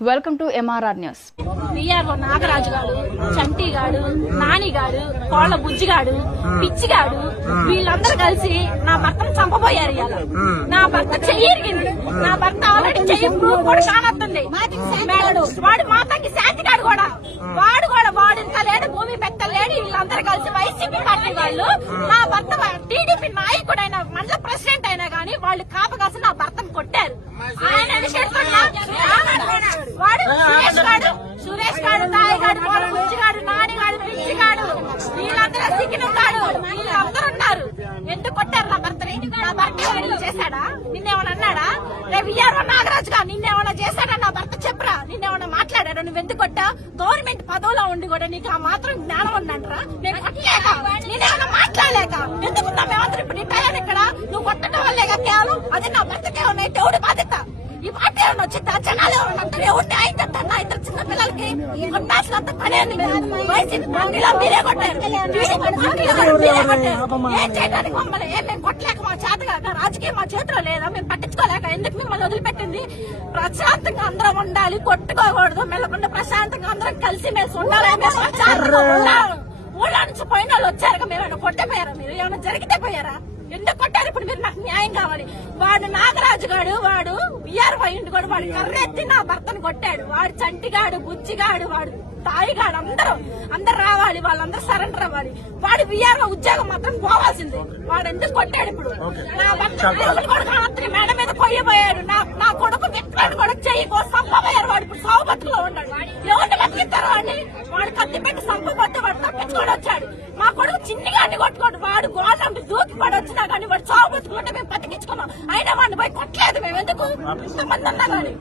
Welcome to MRR news. VRO Nagaraju గారు, చంటి గాడు, నాని గాడు, కోళ్ల బుజ్జిగాడు, పిచ్చిగాడు వీళ్ళందరూ కలిసి నా భర్తను చంపబోయారు. ఇవాళ నా భర్త చెయ్యి ఇరిగింది. నా భర్త ఆల్రెడీ చెయ్యి ప్రూఫ్ కూడా కానొస్తుంది. వాడు మాతకి శాంతిగాడు కూడా వాడు ఇంత లేడు, భూమి పెట్టలేడు. వీళ్ళందరూ కలిసి వైసీపీ పార్టీ వాళ్ళు నా భర్త టీడీపీ నాయకుడైన మండల ప్రెసిడెంట్ అయినా గానీ వాళ్ళు కాపగాసి నా భర్తను కొట్టారు. ఆయన వాడు సురేష్ గాడు, తాయి గాడు, కోల బుజ్జిగాడు, నాని గాడు, పిచ్చిగాడు వీళ్ళందరూ సిగ్గినున్నాడు. వీళ్ళందరూ ఉన్నారు. ఎందుకు కొట్టారు నా భర్తని? నా భర్త ఏమైనా చేశాడా? నిన్నేమన్నా అన్నాడా? రేపు విఆర్ఓ నాగరాజుగా నిన్నేమన్నా చేశాడా? నా భర్త చెప్పరా, నిన్నేమన్నా మాట్లాడాడు? నువ్వు ఎందుకు కొట్టా? గవర్నమెంట్ పదవిలో ఉండి కూడా నీకు ఆ మాత్రం జ్ఞానం ఉందంటరా? నేను కొట్టలేక, నేనేమన్నా మాట్లాడలేక ఎందుకున్నా? మేమందరూ ఇప్పుడు రిటైర్ ఇక్కడ. నువ్వు కొట్టడం వల్లేగా కేవలం. అది నా భర్తకే ఉన్నాయి. దేవుడు బాధ్యత. ఈ పార్టీ ఏమన్నా వచ్చిందా? జనాలు ఏమన్నా ఎవరు న్యాయం చెప్తారా? ఇద్దరు చిన్న పిల్లలకి కొట్టాల్సినంత పని వైసీపీ పార్టీలో మీరే కొట్టారు. ఏం చేయడానికి మమ్మల్ని మేము కొట్టలేక మా చేతగా రాజకీయం మా చేతిలో లేదా? మేము పట్టించుకోలేక ఎందుకు మిమ్మల్ని వదిలిపెట్టింది? ప్రశాంతంగా అందరం ఉండాలి, కొట్టుకోకూడదు. మెల్లకుండా ప్రశాంతంగా అందరం కలిసి మెలిసి ఉండాలి. ఊళ్ళో నుంచి పోయిన వాళ్ళు వచ్చారు. మేమైనా కొట్టపోయారా? మీరు ఏమైనా జరిగితే పోయారా? ఎందుకు కొట్టారు? ఇప్పుడు మీరు నాకు న్యాయం కావాలి. వాడు నాగరాజు గాడు, వాడు విఆర్ఓ ఇంటి కూడా వాడు కర్రెత్తి నా భర్తను కొట్టాడు. వాడు చంటిగాడు, బుజ్జిగాడు, వాడు తాయిగాడు అందరు రావాలి. వాళ్ళందరూ సరెండర్ అవ్వాలి. వాడు విఆర్ఓ ఉద్యోగం మాత్రం పోవాల్సింది. వాడు ఎందుకు కొట్టాడు? ఇప్పుడు నా భర్త మేడ మీద కొయ్యబోయాడు. నా కొడుకు విక్రాడు కొడుకు చెయ్యి సంపబోయారు. వాడు ఇప్పుడు సాగు బతుకులో ఉన్నాడు. ఎవరిని బతికిస్తారు వాడిని? వాడు కత్తి పెట్టి సంపబోతే వాడు తప్పించుకొని వచ్చాడు. మా కొడుకు చిన్నగా అన్ని కొట్టుకోడు. వాడు గోడ దూకి పడి వచ్చినా కానీ వాడు సాగు బతుకుంటే మేము బతికించుకున్నాం. అయినా వాడిని పోయి కొట్టలేదు. మేము ఎందుకు? ఇంతమంది ఉన్నా కానీ